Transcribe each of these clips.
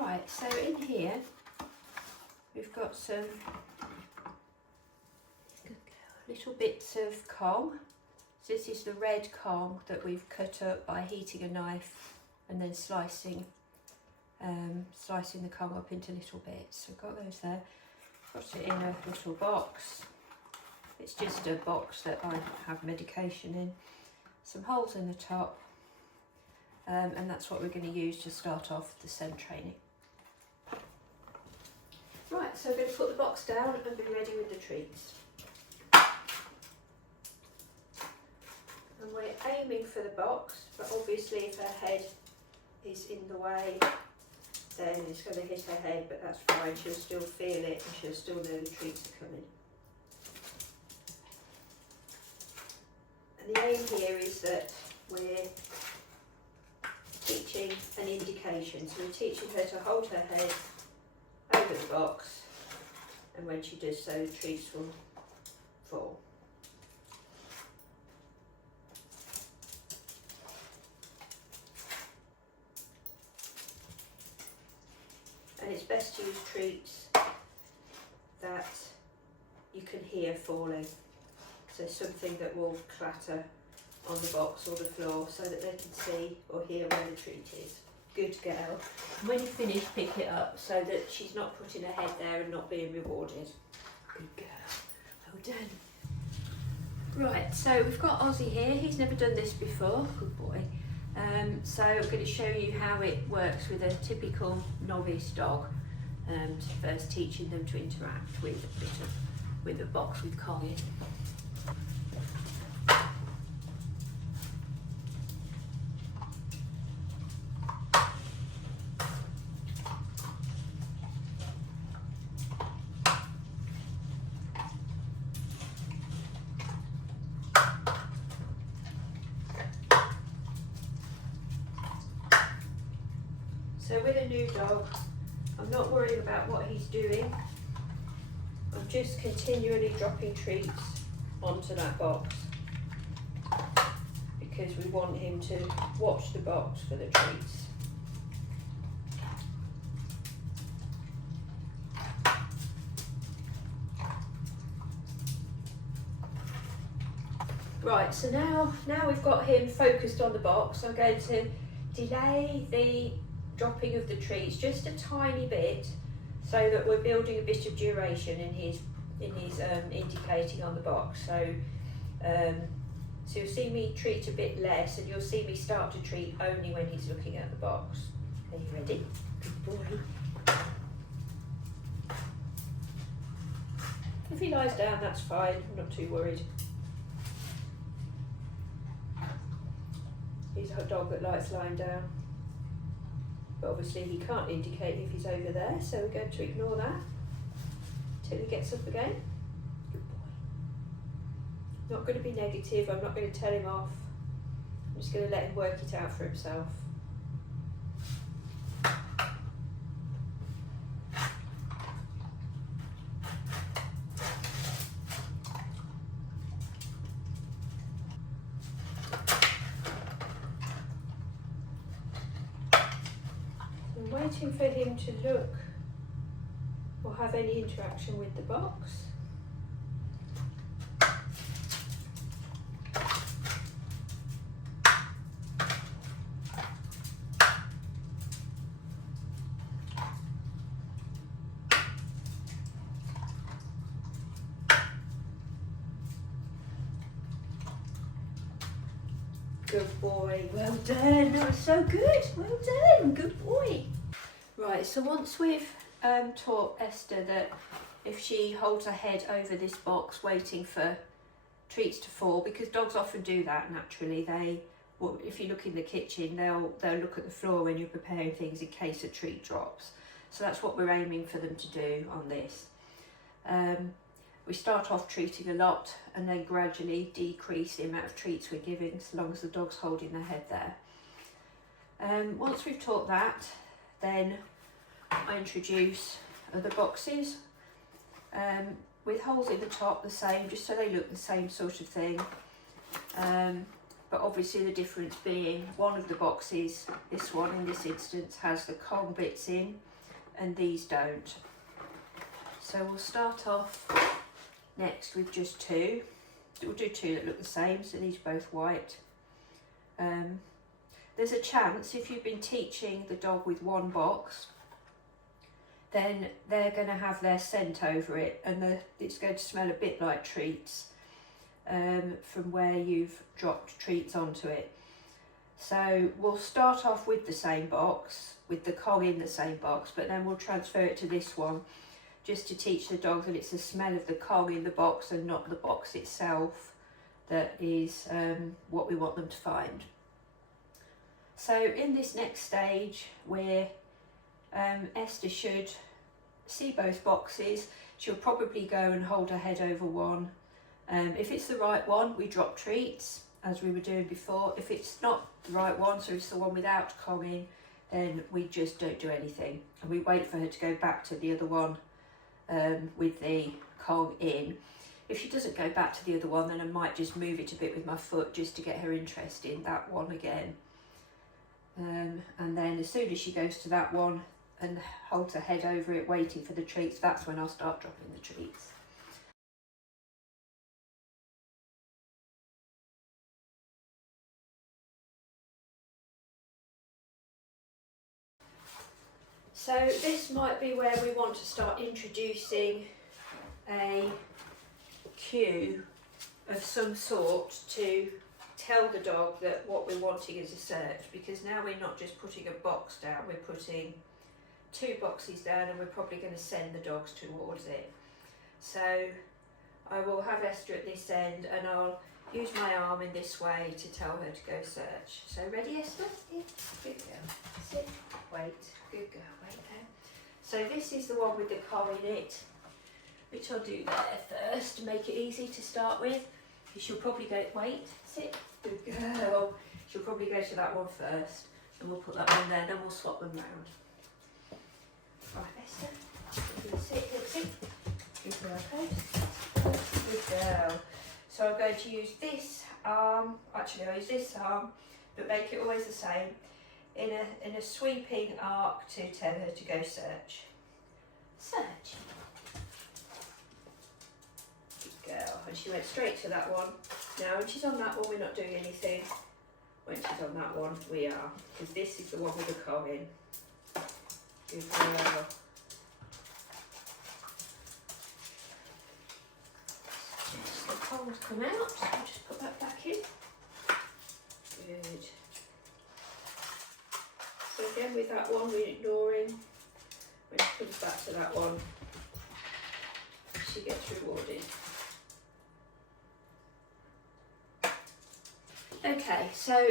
Right, so in here we've got some little bits of Kong. So this is the red Kong that we've cut up by heating a knife and then slicing the Kong up into little bits. So I've got those there. Got it in a little box. It's just a box that I have medication in. Some holes in the top, and that's what we're going to use to start off the scent training. Right, so we're going to put the box down and be ready with the treats. And we're aiming for the box, but obviously if her head is in the way, then it's going to hit her head, but that's fine. She'll still feel it and she'll still know the treats are coming. And the aim here is that we're teaching an indication. So we're teaching her to hold her head over the box, and when she does so, the treats will fall. And it's best to use treats that you can hear falling. So something that will clatter on the box or the floor so that they can see or hear where the treat is. Good girl. When you finish, pick it up so that she's not putting her head there and not being rewarded. Good girl. Well done. Right, so we've got Ozzy here. He's never done this before. Good boy. So I'm going to show you how it works with a typical novice dog. First teaching them to interact with a box with Kong in. So with a new dog, I'm not worrying about what he's doing. I'm just continually dropping treats onto that box because we want him to watch the box for the treats. Right, so now we've got him focused on the box, I'm going to delay the dropping of the treats just a tiny bit so that we're building a bit of duration in his indicating on the box. So you'll see me treat a bit less, and you'll see me start to treat only when he's looking at the box. Are you ready? Good boy. If he lies down, that's fine. I'm not too worried. He's a dog that likes lying down. But obviously he can't indicate if he's over there, so we're going to ignore that until he gets up again. Good boy. Not going to be negative, I'm not going to tell him off. I'm just going to let him work it out for himself. Waiting for him to look or have any interaction with the box. Good boy, well done, that was so good, well done, good boy. Right, so once we've taught Esther that if she holds her head over this box waiting for treats to fall, because dogs often do that naturally, if you look in the kitchen, they'll look at the floor when you're preparing things in case a treat drops. So that's what we're aiming for them to do on this. We start off treating a lot and then gradually decrease the amount of treats we're giving so long as the dog's holding their head there. Once we've taught that, then I introduce other boxes with holes in the top, the same, just so they look the same sort of thing. But obviously the difference being one of the boxes, this one in this instance, has the Kong bits in, and these don't. So we'll start off next with just two. We'll do two that look the same, so these are both white. There's a chance if you've been teaching the dog with one box, then they're going to have their scent over it, and it's going to smell a bit like treats from where you've dropped treats onto it. So we'll start off with the same box, with the Kong in the same box, but then we'll transfer it to this one, just to teach the dog that it's the smell of the Kong in the box and not the box itself that is what we want them to find. So in this next stage, where Esther should see both boxes, she'll probably go and hold her head over one. If it's the right one, we drop treats, as we were doing before. If it's not the right one, so it's the one without Kong in, then we just don't do anything. And we wait for her to go back to the other one with the Kong in. If she doesn't go back to the other one, then I might just move it a bit with my foot just to get her interest in that one again. And then as soon as she goes to that one and holds her head over it waiting for the treats, that's when I'll start dropping the treats. So this might be where we want to start introducing a cue of some sort to tell the dog that what we're wanting is a search, because now we're not just putting a box down, we're putting two boxes down, and we're probably going to send the dogs towards it. So I will have Esther at this end, and I'll use my arm in this way to tell her to go search. So ready, Esther? Yeah. Good girl. Sit. Wait. Good girl. Wait there. So this is the one with the Kong in it, which I'll do there first to make it easy to start with. She'll probably go, wait, sit, good girl. She'll probably go to that one first, and we'll put that one there, then we'll swap them round. Right, Esther, sit, good girl, okay? Good girl. So I'm going to use this arm, actually I'll use this arm, but make it always the same, in a sweeping arc to tell her to go search. Search. Girl, and she went straight to that one. Now when she's on that one, we're not doing anything. When she's on that one, we are, because this is the one with the Kong in. Good girl. Just the Kong's come out, so I'll just put that back in. Good. So again with that one, we're ignoring. When she comes back to that one, she gets rewarded. Okay, so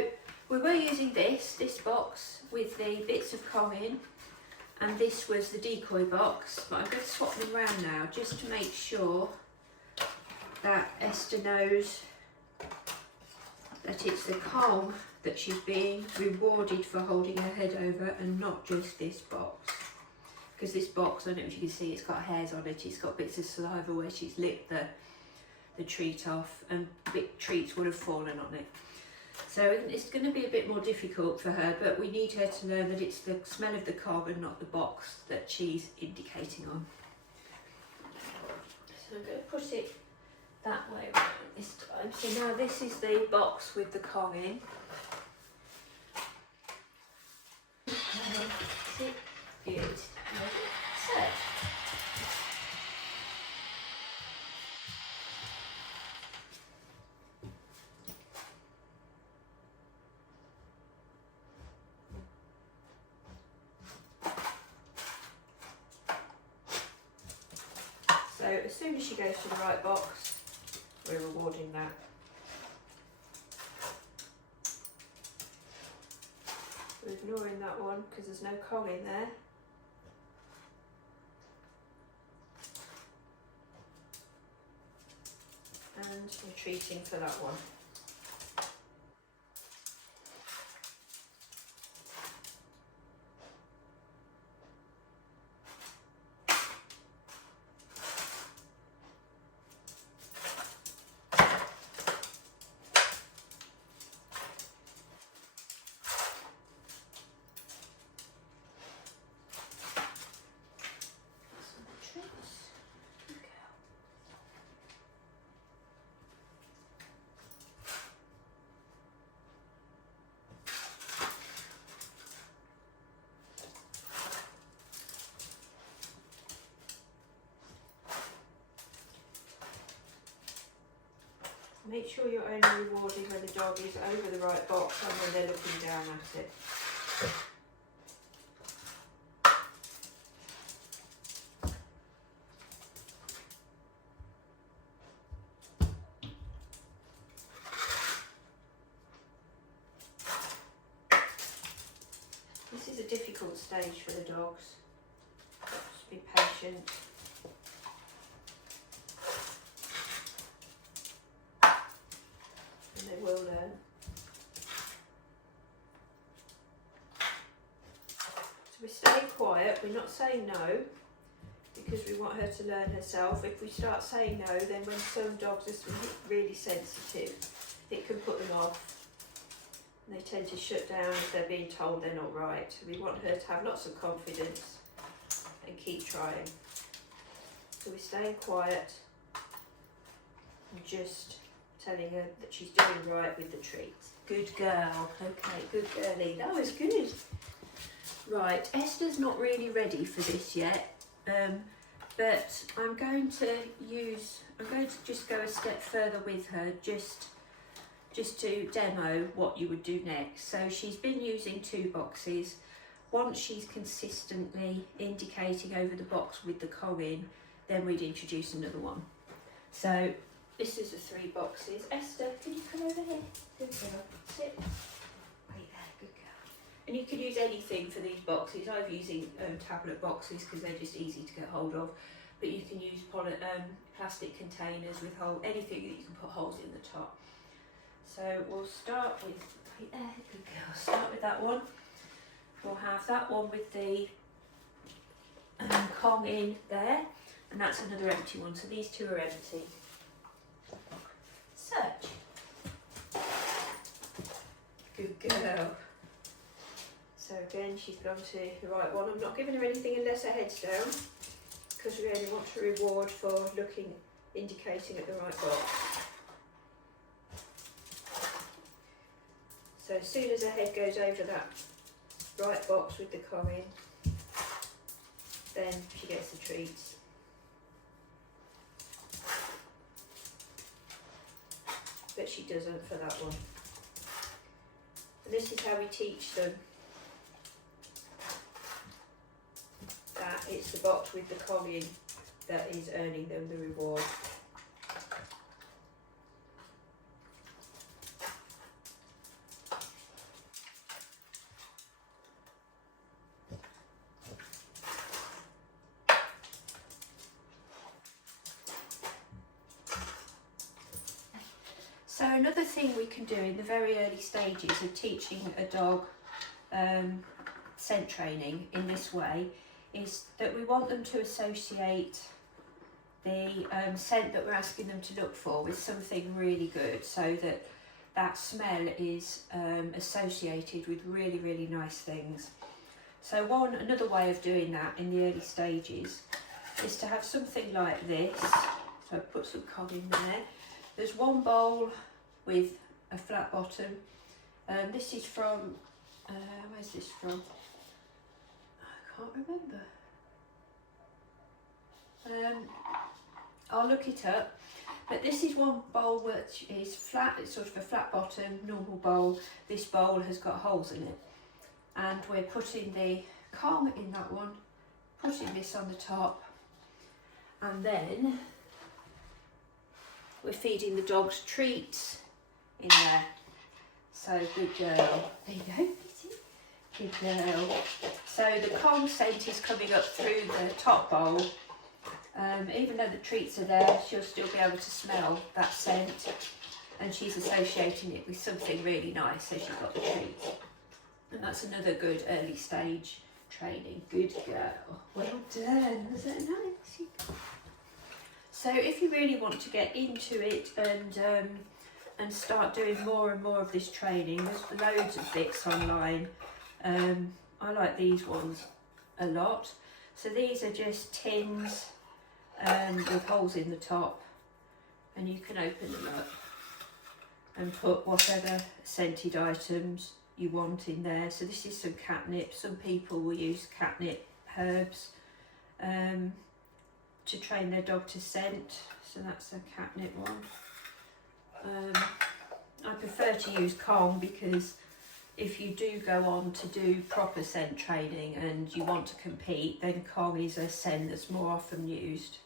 we were using this box with the bits of Kong in, and this was the decoy box, but I'm going to swap them around now just to make sure that Esther knows that it's the Kong that she's being rewarded for holding her head over, and not just this box. Because this box, I don't know if you can see, it's got hairs on it, it's got bits of saliva where she's licked the treat off, and big treats would have fallen on it. So it's going to be a bit more difficult for her, but we need her to learn that it's the smell of the Kong and not the box that she's indicating on. So I'm going to put it that way around this time. So now this is the box with the Kong in. Sit. Good. Search. So as soon as she goes to the right box, we're rewarding that. We're ignoring that one because there's no Kong in there. And we're treating for that one. Make sure you're only rewarding when the dog is over the right box and when they're looking down at it. This is a difficult stage for the dogs. Just be patient. And they will learn. So we're staying quiet, we're not saying no, because we want her to learn herself. If we start saying no, then when some dogs are really sensitive, it can put them off. And they tend to shut down if they're being told they're not right. So we want her to have lots of confidence and keep trying. So we're staying quiet and just telling her that she's doing right with the treats. Good girl. Okay, good girlie. That was good. Right, Esther's not really ready for this yet, but I'm going to just go a step further with her, just to demo what you would do next. So she's been using 2 boxes. Once she's consistently indicating over the box with the Kong in, then we'd introduce another one. So this is the 3 boxes. Esther, can you come over here? Good girl. Sit. Right there, good girl. And you can use anything for these boxes. I'm using tablet boxes because they're just easy to get hold of. But you can use plastic containers with anything that you can put holes in the top. So we'll start with, right there, good girl. Start with that one. We'll have that one with the Kong in there, and that's another empty one. So these 2 are empty. Search. Good girl. So again, she's gone to the right one. I'm not giving her anything unless her head's down, because we only want to reward for indicating at the right box. So as soon as her head goes over that right box with the Kong in, then she gets the treats. But she doesn't for that one. And this is how we teach them that it's the box with the Kong in that is earning them the reward. So another thing we can do in the very early stages of teaching a dog scent training in this way is that we want them to associate the scent that we're asking them to look for with something really good, so that that smell is associated with really, really nice things. So another way of doing that in the early stages is to have something like this. So I put some Kong in there. There's one bowl with a flat bottom. This is from, where's this from? I can't remember. I'll look it up. But this is one bowl which is flat, it's sort of a flat bottom, normal bowl. This bowl has got holes in it. And we're putting the Kong in that one, putting this on the top, and then we're feeding the dogs treats in there. So good girl. There you go. Good girl. So the Kong scent is coming up through the top bowl. Even though the treats are there, she'll still be able to smell that scent, and she's associating it with something really nice, so she's got the treats. And that's another good early stage training. Good girl. Well done. Was that nice? So if you really want to get into it and start doing more and more of this training, there's loads of bits online. I like these ones a lot. So these are just tins with holes in the top, and you can open them up and put whatever scented items you want in there. So this is some catnip. Some people will use catnip herbs to train their dog to scent. So that's a catnip one. I prefer to use Kong because if you do go on to do proper scent training and you want to compete, then Kong is a scent that's more often used.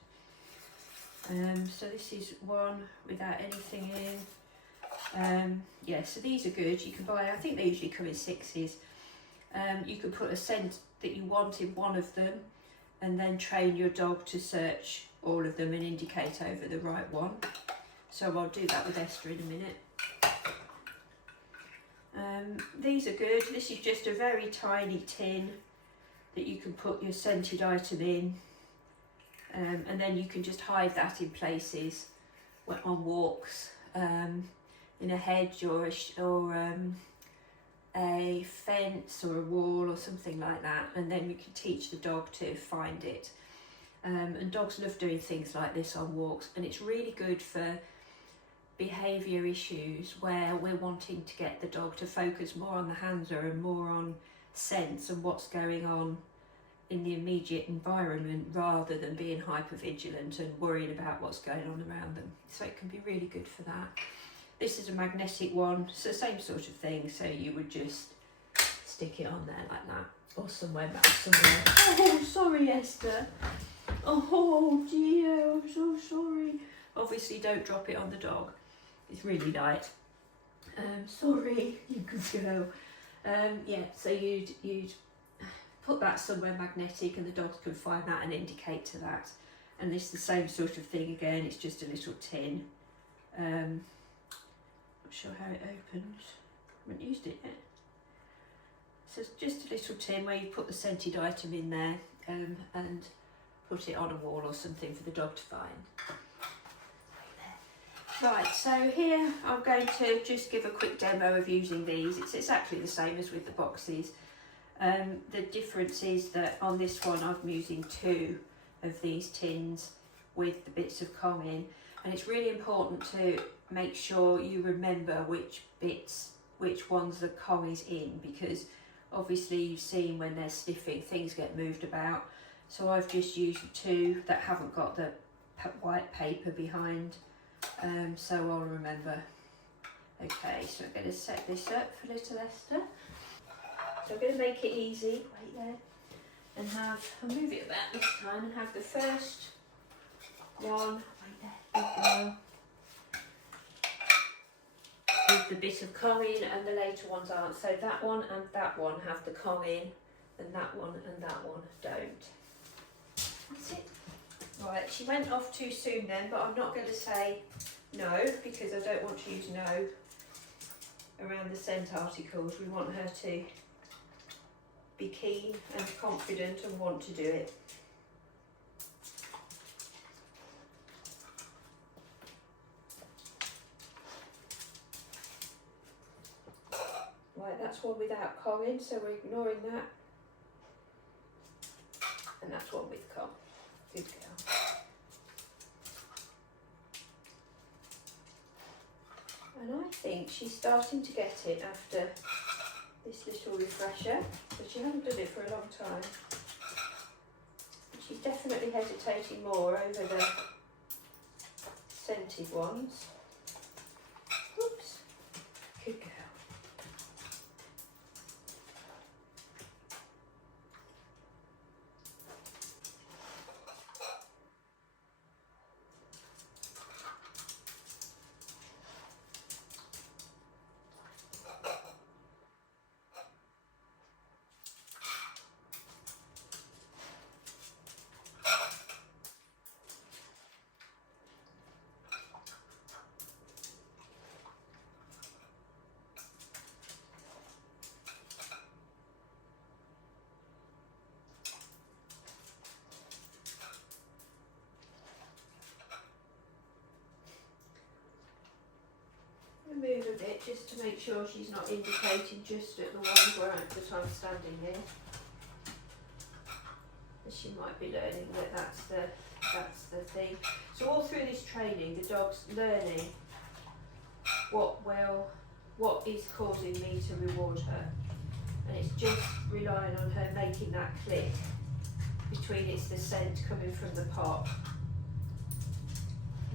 So this is one without anything in. Yeah, so these are good. You can buy, I think they usually come in 6s. You can put a scent that you want in one of them and then train your dog to search all of them and indicate over the right one. So I'll do that with Esther in a minute. These are good. This is just a very tiny tin that you can put your scented item in, and then you can just hide that in places on walks, in a hedge or a fence or a wall or something like that, and then you can teach the dog to find it. And dogs love doing things like this on walks, and it's really good for behaviour issues where we're wanting to get the dog to focus more on the handler and more on sense and what's going on in the immediate environment rather than being hypervigilant and worried about what's going on around them. So it can be really good for that. This is a magnetic one, it's the same sort of thing, so you would just stick it on there like that, or somewhere back somewhere. Oh, sorry Esther. Oh dear, I'm so sorry. Obviously don't drop it on the dog. It's really light. Sorry, you could go. Yeah, so you'd put that somewhere magnetic and the dogs can find that and indicate to that. And it's the same sort of thing again, it's just a little tin. Not sure how it opens. I haven't used it yet. So it's just a little tin where you put the scented item in there and put it on a wall or something for the dog to find. Right, so here I'm going to just give a quick demo of using these. It's exactly the same as with the boxes. The difference is that on this one I'm using 2 of these tins with the bits of Kong in, and it's really important to make sure you remember which ones the Kong is in, because obviously you've seen when they're sniffing things get moved about. So I've just used 2 that haven't got the white paper behind. So I'll remember. Okay, so I'm going to set this up for little Esther. So I'm going to make it easy, wait there, and I'll move it about this time and have the first one, wait there, with the bit of Kong in, and the later ones aren't. So that one and that one have the Kong in, and that one don't. That's it. Right, she went off too soon then, but I'm not going to say no because I don't want to use no around the scent articles. We want her to be keen and confident and want to do it. Right, that's one without Kong in, so we're ignoring that. And that's one with Kong. Good girl. And I think she's starting to get it after this little refresher, but she hasn't done it for a long time. She's definitely hesitating more over the scented ones. Oops. Good girl. Move a bit just to make sure she's not indicating just at the ones where I'm standing here. She might be learning that that's the thing. So all through this training, the dog's learning what is causing me to reward her, and it's just relying on her making that click between it's the scent coming from the pot,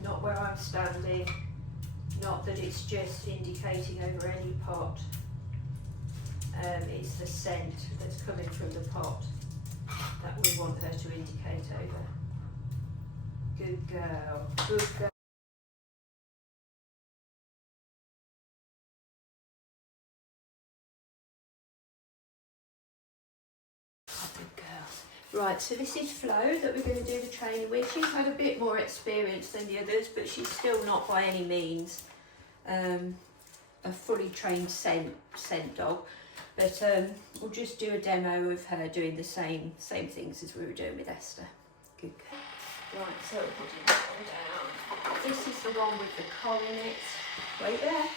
not where I'm standing, not that it's just indicating over any pot. It's the scent that's coming from the pot that we want her to indicate over. Good girl, good girl. Good girl. Right, so this is Flo that we're going to do the training with. She's had a bit more experience than the others, but she's still not by any means a fully trained scent dog. But we'll just do a demo of her doing the same things as we were doing with Esther. Good girl. Right, so we're putting that one down. This is the one with the collar in it. Right there.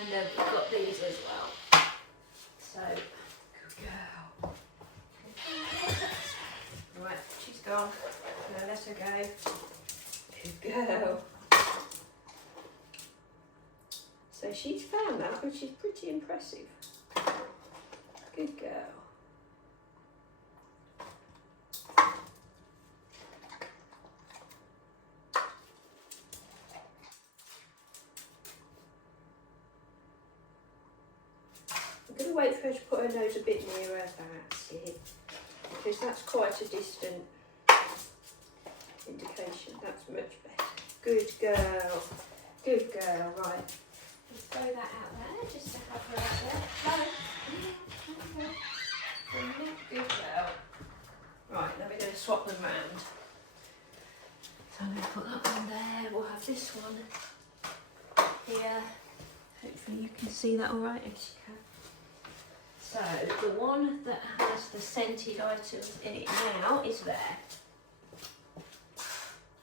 And then we've got these as well. So, good girl. Right, she's gone. Now let her go. Good girl. So she's found that, which is pretty impressive. Good girl. I'm going to wait for her to put her nose a bit nearer. That's it. Because that's quite a distant indication. That's much better. Good girl. Good girl. Right. Let's throw that out there just to have her out there. Good girl. Right, now we're going to swap them round. So I'm going to put that one there. We'll have this one here. Hopefully you can see that all right. Yes, you can. So the one that has the scented items in it now is there.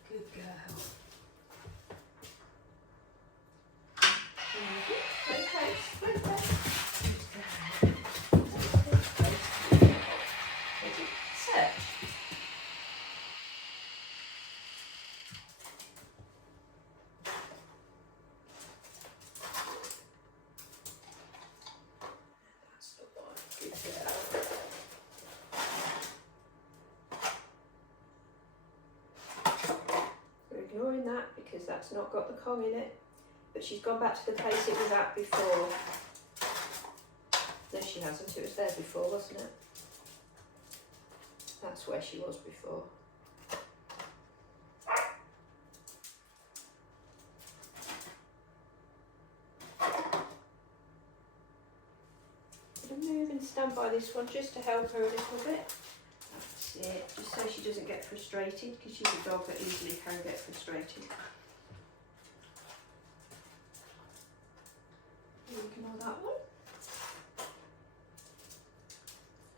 Good girl. We're ignoring that because that's not got the Kong in it, but she's gone back to the place it was at before. No, she hasn't. It was there before, wasn't it? That's where she was before. I'm going to move and stand by this one just to help her a little bit. That's it, just so she doesn't get frustrated, because she's a dog that easily can get frustrated. Ignore that one.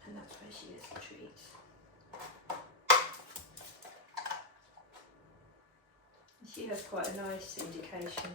And that's where she gets the treats. She has quite a nice indication.